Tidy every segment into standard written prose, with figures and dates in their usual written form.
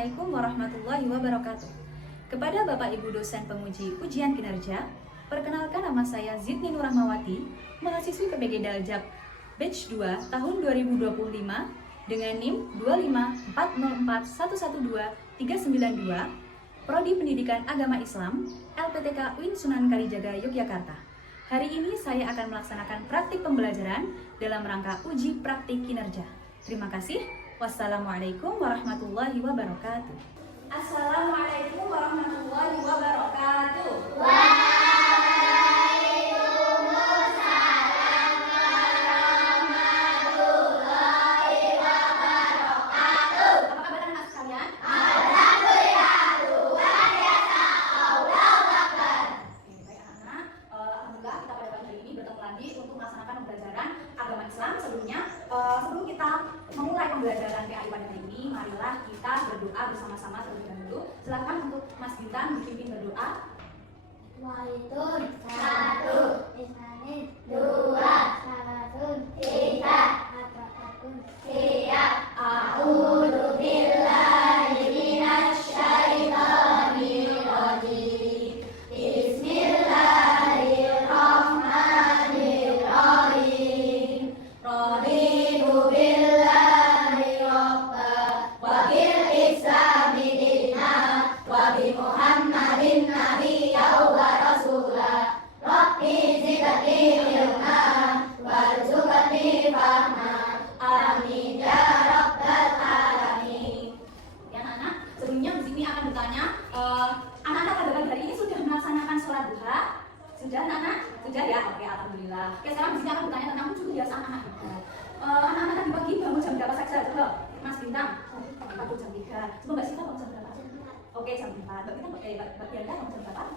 Assalamualaikum warahmatullahi wabarakatuh. Kepada Bapak Ibu dosen penguji ujian kinerja, perkenalkan nama saya Zidni Nurahmawati, mahasiswi PPG Daljab Batch 2 tahun 2025 dengan NIM 254011239 Prodi Pendidikan Agama Islam, LPTK UIN Sunan Kalijaga, Yogyakarta. Hari ini saya akan melaksanakan praktik pembelajaran dalam rangka uji praktik kinerja. Terima kasih. Wassalamualaikum warahmatullahi wabarakatuh. Assalamualaikum warahmatullahi wabarakatuh. Waalaikumsalam warahmatullahi wabarakatuh. Apa kabar anak sekalian? Alhamdulillah, luar biasa. Allahu Akbar. Baik anak, alhamdulillah kita pada pagi hari ini bertemu lagi untuk melaksanakan pembelajaran agama Islam. Sebelum kita memulai pembelajaran PAI pada hari ini, marilah kita berdoa bersama-sama terlebih dahulu. Silakan untuk Mas Bintang dipimpin berdoa. Wahidun, satu, isnanin, dua, salatun, tiga, arba'atun, siap. A'udzu billahi minasy syaithanir rajim. Bismillahirrahmanirrahim. Raditu billahi rabba wa bil islami dinna wa bi Muhammadin nabiyya wa rasula. Rabbi zidni ilma warzuqni fahma. Amin ya rabbal alamin. Ya anak-anak, sebelumnya di sini akan bertanya, anak-anak pada pagi hari ini sudah melaksanakan sholat duha? Sudah anak-anak? Sudah ya? Oke, alhamdulillah. Oke, sekarang di sini akan bertanya tentang wujud kebiasaan anak juga. Anak-anak tadi pagi bangun jam berapa saja? Coba, Mas Bintang. Bangun jam 3. Coba Mbak Sita bangun jam berapa? Oke, jam 4. Mbak Bintang, Mbak Diana bangun jam berapa?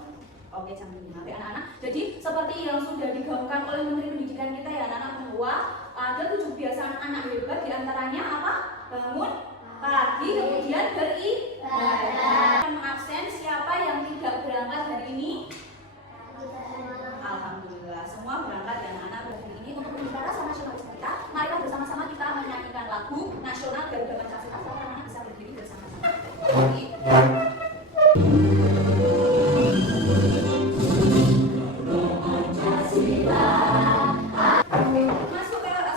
Oke, jam 5. Oke, anak-anak. Jadi seperti yang sudah digaungkan oleh Menteri Pendidikan kita ya, anak-anak, bahwa ada 7 kebiasaan anak hebat, diantaranya apa? Bangun pagi, kemudian beribadah. Mengabsen siapa yang tidak berangkat hari ini? Alhamdulillah, semua berangkat ya anak-anak hari ini. Untuk mengibadah nasional kita, marilah bersama-sama kita menyanyikan lagu nasional Garuda Pancasila. Silakan anak-anak bisa berdiri bersama-sama.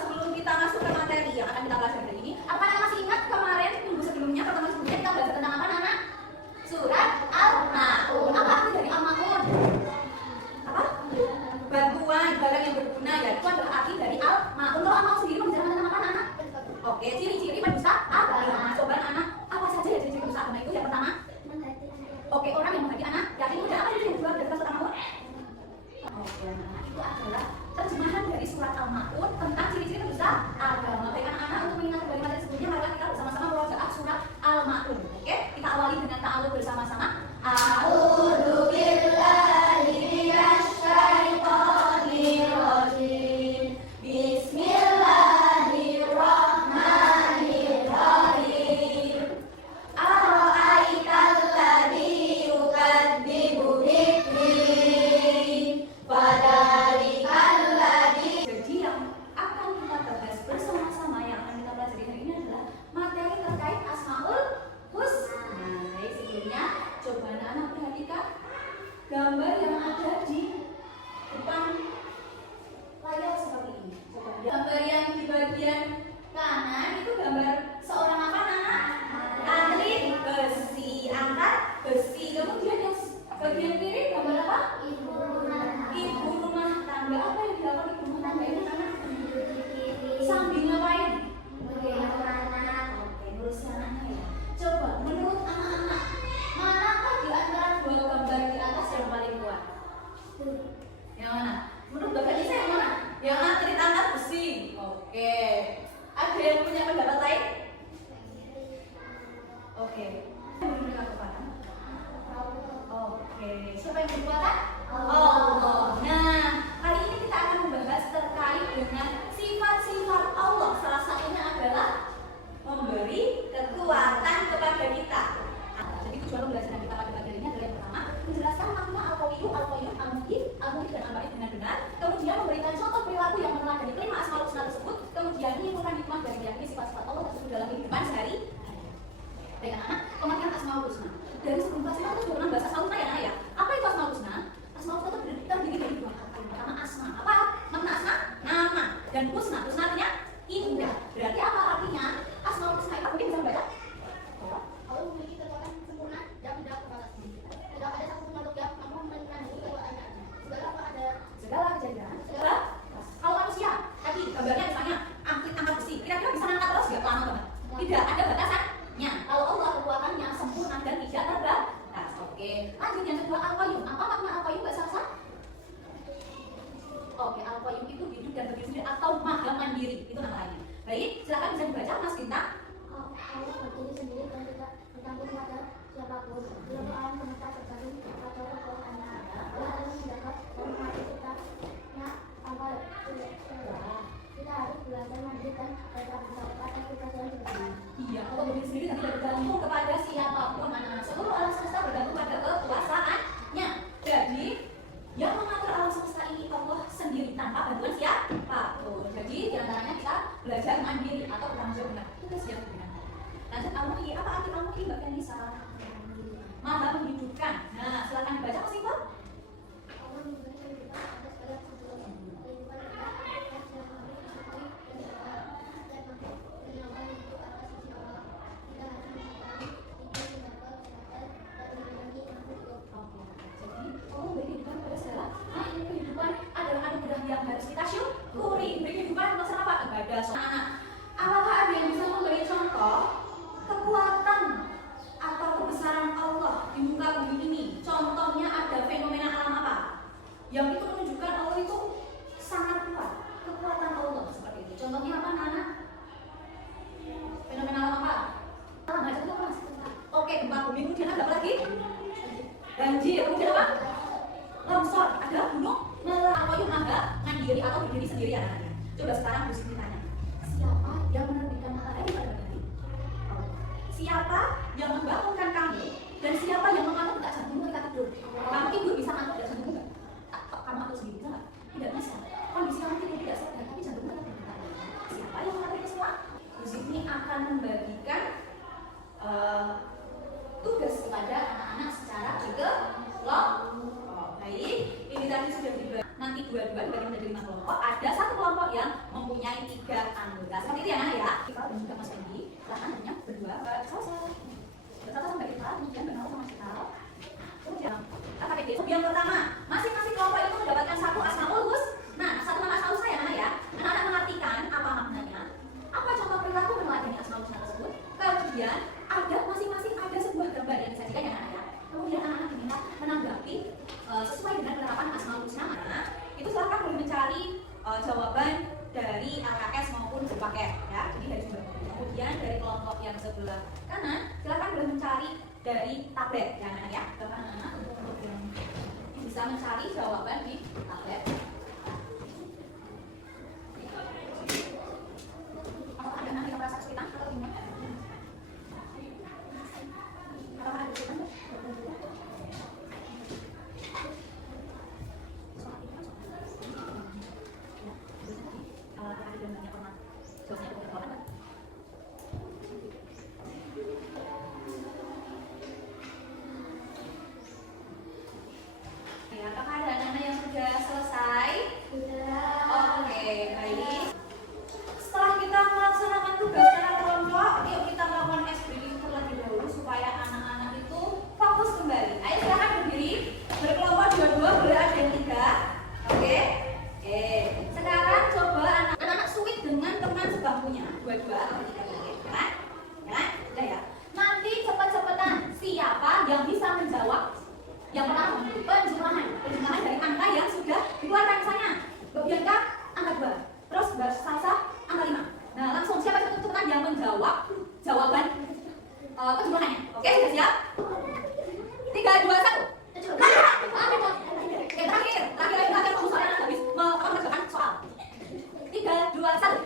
Sebelum kita masuk ke materi yang akan kita pelajari hari ini, apa yang masih ingat kemarin minggu sebelumnya pertemuan sebelumnya kita belajar tentang dan husna. Husna artinya indah. Berarti apa artinya? Asmaul husna itu mungkin bisa membaca. Allah memiliki kekuatan sempurna yang tidak terbatas. Tidak ada satu makhluk yang mampu menandingi kekuatannya. Segala kejadian, kalau manusia tadi gambarnya misalnya angkat besi, kira-kira bisa angkat terus nggak lama banget? Tidak ada batasannya. Kalau Allah kekuatannya sempurna dan tidak terbatas. Oke, lanjut yang kedua, al-qayyum. Apa makna al-qayyum Mbak Salsa? Oke, al-qayyum itu hidup dan berdiri sendiri atau maha mandiri, itu nama lainnya. Baik, silakan bisa dibaca Mas Bintang. Allah berdiri sendiri dan tidak bergantung pada siapapun. Dia alam semesta tergantung pada kekuatannya. Dia harus menjaga dan mengatur kita tanpa kita harus belajar mandiri dan bertanggung pada tugas yang diberikan. Iya, Allah berdiri sendiri dan tidak bergantung kepada siapapun. Anak-anak seluruh alam semesta bergantung pada kekuasaannya. Jadi yang mengatur alam semesta ini Allah sendiri tanpa bantuan siapapun. Jadi diantaranya kita belajar mandiri atau bertanggung jawab tugas yang diberikan. Lanjut al-muhyi, apa arti al-muhyi Mbak Kanisa? Maha menghidupkan. Nah, silakan baca Mas Iqbal. Allah memberi kehidupan atas segala sesuatu. Kehidupan kita dan siapa yang disyukuri dan makhluk menyembah itu atas sisi Allah. Kita harus mengetahui itu menjaga kesehatan dan melindungi makhluk hidup. Oke, jadi Allah memberi kehidupan pada segala makhluk kehidupan adalah anugerah yang harus kita syukuri. Memberi kehidupan maksudnya apa? Ibadah, anak. Apakah ada yang bisa memberi contoh kekuatan atau kebesaran Allah di muka bumi ini? Contohnya ada fenomena alam apa yang itu menunjukkan Allah itu sangat kuat, kekuatan Allah seperti itu. Contohnya apa, Nana? Fenomena alam apa? Baca itu apa? Oke, gempa bumi, kemudian ada apa lagi? Banjir, kemudian apa? Longsor, ada gunung Merapi, maha mandiri atau berdiri sendiri anak-anaknya. Coba sekarang Bu Siti tanya, siapa yang menerbitkan matahari pada pagi hari? Siapa yang membangunkan kamu dan siapa yang mengatur tak jantungmu ketika tidur? Kamu tidur bisa ngatur tak jantungmu nggak? Kamu atur sendiri bisa nggak? Tidak bisa. Kondisi kamu tidur tidak sadar tapi jantungmu tetap berdetak. Siapa yang mengatur itu semua? Bu Siti akan membagikan tugas kepada anak-anak secara berkelompok. Baik, ini tadi sudah dibagi. Nanti dua-dua dibagi menjadi 5 kelompok. Ada satu kelompok yang mempunyai 3 anggota. Seperti itu ya, Nana ya. Kita dan juga Mas Fendi. Silahkan hanya berdua. Salsa sama Mbak Ita, kemudian Mbak Nala sama kita. Kemudian KKPD. Yang pertama, masing-masing kelompok itu mendapatkan satu asmaul husna. Satu nama asmaul husna ya, Nana ya. Anak-anak mengartikan apa maknanya, apa contoh perilaku meneladani asmaul husna tersebut. Kemudian ada masing-masing ada sebuah gambar yang disajikan ya, Nana ya. Kemudian anak-anak diminta menanggapi sesuai dengan penerapan asmaul husna mana. Itu silahkan boleh mencari jawaban dari AKS maupun berpaket ya. Jadi dari sumber. Kemudian dari kelompok yang sebelah kanan silahkan boleh mencari dari tablet ya, anak ya. Bapak anak untuk yang bisa mencari jawaban di tablet. Apakah ada anak yang merasa kesulitan atau gimana? Apakah ada kesulitan? Apakah ada anak-anak yang sudah selesai? Sudah. Oke, baik. Setelah kita melaksanakan tugas secara kelompok, yuk kita melakukan SBD terlebih dahulu supaya anak-anak itu fokus kembali. Ayo silakan berdiri, berkelompok dua-dua, boleh ada yang 3. Oke. Sekarang coba anak-anak suit dengan teman sebangkunya, dua-dua atau 3 boleh, ya? Ya, udah ya. Nanti cepet-cepetan siapa yang bisa menjawab? Yang pertama, penjumlahan dari angka yang sudah dikeluarkan. Misalnya Mbak Bianca angka 2, terus Mbak Salsa angka 5. Nah, langsung siapa cepet-cepetan yang menjawab jawaban penjumlahannya? Oke, sudah siap? 3, 2, 1. Terakhir kamu soalnya habis mengerjakan soal. 3, 2, 1.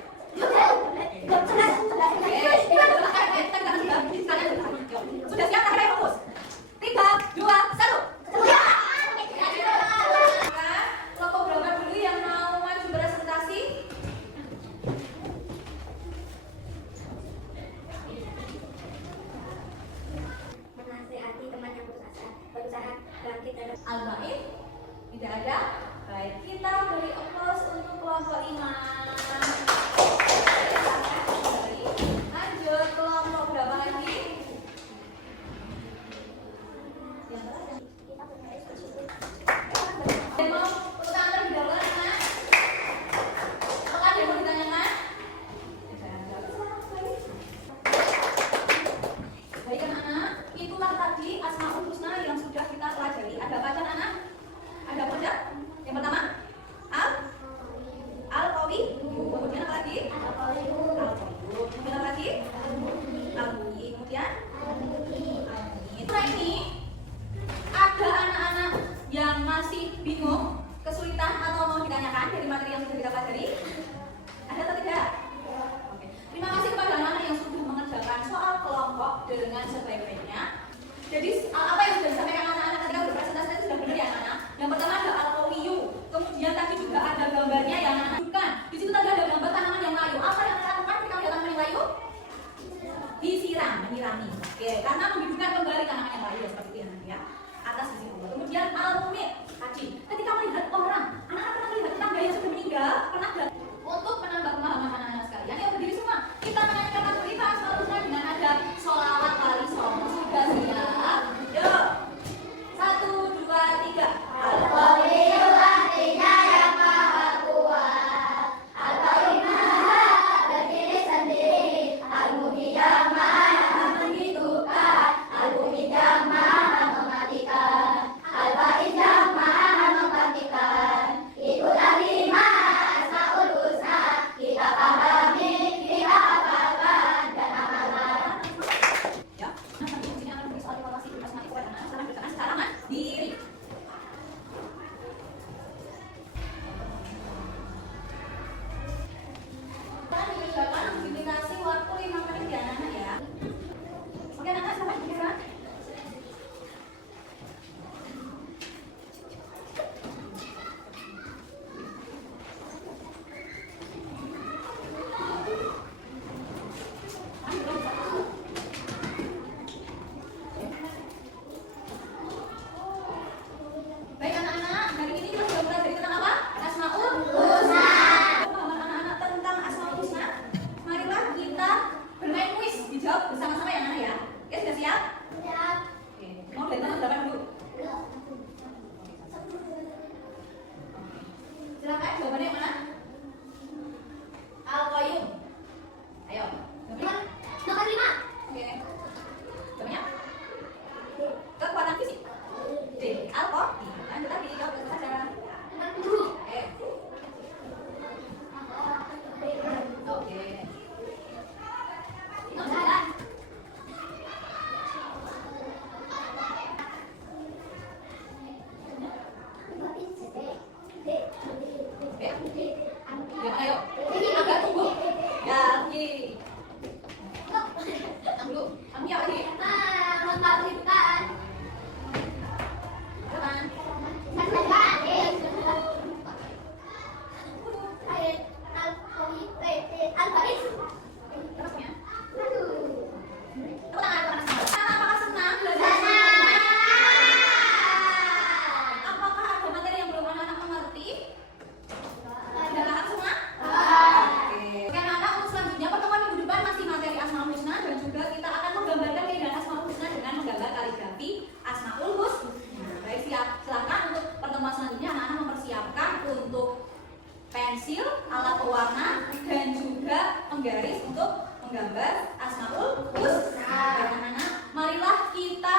alat pewarna, dan juga penggaris untuk menggambar Asmaul Husna. Anak-anak, marilah kita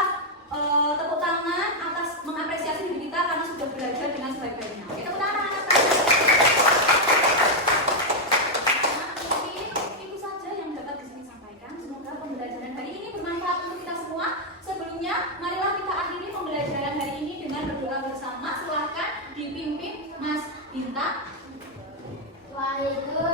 tepuk tangan atas mengapresiasi diri kita karena sudah belajar dengan sebaik-baiknya. Oke, tepuk tangan anak-anak. Itu saja yang dapat disini sampaikan. Semoga pembelajaran hari ini bermanfaat untuk kita semua. Sebelumnya, marilah kita akhiri pembelajaran hari ini dengan berdoa bersama. Silahkan dipimpin Mas Bintang. Waalaikumsalam.